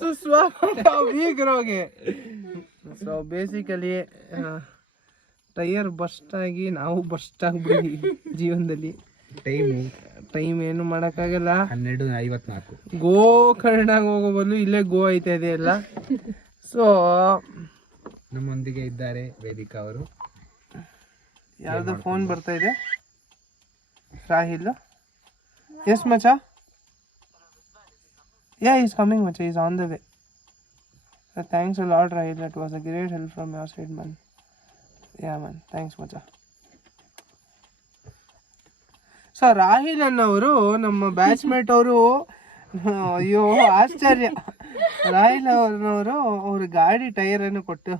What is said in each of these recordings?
ಸುಸ್ವಾಗತ ವೀಗ್ರೋಗೆ. So basically tyre bust ಆಗಿ ನಾವು ಬಸ್ಟ್ ಆಗ್ಬಿಡಿ ಜೀವನದಲ್ಲಿ. ಟೈಮ್ ಏನು ಮಾಡೋಕ್ಕಾಗಲ್ಲ. 12:54 ಗೋಕರ್ಣಗೆ ಹೋಗೋ ಬದಲು ಇಲ್ಲೇ ಗೋ ಐತೆ ಇದೆ ಎಲ್ಲ. ಸೊ ನಮ್ಮೊಂದಿಗೆ ಇದ್ದಾರೆ ವೇದಿಕಾ ಅವರು. ಯಾರ್ದು ಫೋನ್ ಬರ್ತಾ ಇದೆ? ರಾಹಿಲ್. ಎಸ್ ಮಚ? Yeah, he's coming much. He's on the way. Thanks a lot, Rahil. That was a great help from your side, man. Yeah, man. Thanks, macha. So Rahil ಅನ್ನೋರು ನಮ್ಮ ಬ್ಯಾಚ್ಮೇಟ್ ಅವರು. ಅಯ್ಯೋ ಆಶ್ಚರ್ಯ. ರಾಹಿಲ್ ಅವ್ರನ್ನವರು ಅವ್ರ ಗಾಡಿ ಟೈರ್ ಅನ್ನು ಕೊಟ್ಟು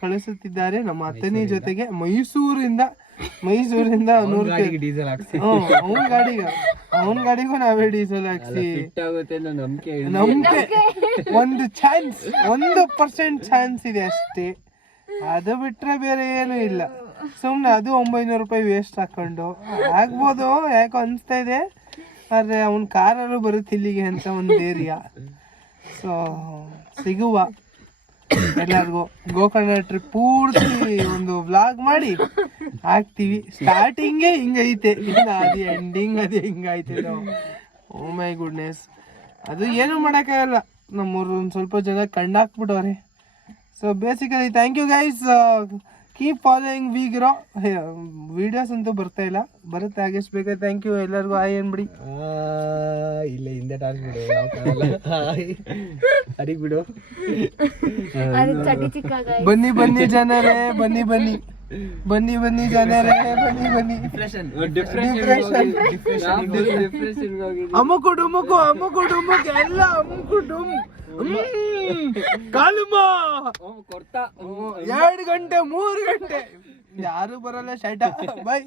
ಕಳಿಸುತ್ತಿದ್ದಾರೆ ನಮ್ಮ ಅತ್ತನಿ ಜೊತೆಗೆ ಮೈಸೂರಿಂದ 100 ಡೀಸೆಲ್ ಹಾಕ್ಸಿ. ಅವನ ಗಾಡಿಗೂ ನಾವೇ ಡೀಸೆಲ್ ಹಾಕ್ಸಿ. ನಂಬಿಕೆ ಒಂದು ಚಾನ್ಸ್ 1% ಚಾನ್ಸ್ ಇದೆ ಅಷ್ಟೇ. ಅದು ಬಿಟ್ರೆ ಬೇರೆ ಏನು ಇಲ್ಲ. ಸುಮ್ನೆ ಅದು 900 ರೂಪಾಯಿ ವೇಸ್ಟ್ ಹಾಕೊಂಡು ಆಗ್ಬೋದು ಯಾಕೋ ಅನಿಸ್ತಾ ಇದೆ. ಆದ್ರೆ ಅವ್ನ ಕಾರಲ್ಲೂ ಬರುತ್ತೆ ಇಲ್ಲಿಗೆ ಅಂತ ಒಂದು ಏರಿಯಾ. ಸೊ ಸಿಗುವ ಎಲ್ಲರಿಗೂ ಗೋಕರ್ಣ ಟ್ರಿಪ್ ಪೂರ್ತಿ ಒಂದು ವ್ಲಾಗ್ ಮಾಡಿ ಹಾಕ್ತೀವಿ. ಸ್ಟಾರ್ಟಿಂಗೇ ಹಿಂಗೈತೆ, ಅದು ಎಂಡಿಂಗ್ ಅದು ಹಿಂಗೈತೆ. ಓ ಮೈ ಗುಡ್ನೆಸ್. ಅದು ಏನು ಮಾಡೋಕ್ಕಾಗಲ್ಲ. ನಮ್ಮೂರು ಒಂದು ಸ್ವಲ್ಪ ಜನ ಕಂಡಾಕ್ಬಿಟ್ಟವ್ರೆ. So basically thank you guys. Keep following WeGrow. Videos ಅಂತೂ ಬರ್ತಾ ಇಲ್ಲ, ಬರುತ್ತೆ ಆಗಸ್ಟ್ ಬೇಕಾ. ಥ್ಯಾಂಕ್ ಯು ಎಲ್ಲರಿಗೂ. ಆಯ್ ಅನ್ಬಿಡಿ. ಇಲ್ಲ ಹಿಂದೆ ಟಾರ್ಬಿಡು ಹರಿಬಿಡು. ಬನ್ನಿ ಜನರೇ, ಬನ್ನಿ ಜನರೇ, ಬನ್ನಿ. ಅಮುಕು ಡುಮುಕು ಎಲ್ಲ ಅಮುಕು ಡುಮ್. ಕಾಲುಮ 2 ಗಂಟೆ 3 ಗಂಟೆ ಯಾರು ಬರಲ್ಲ. ಶಟ ಬೈ.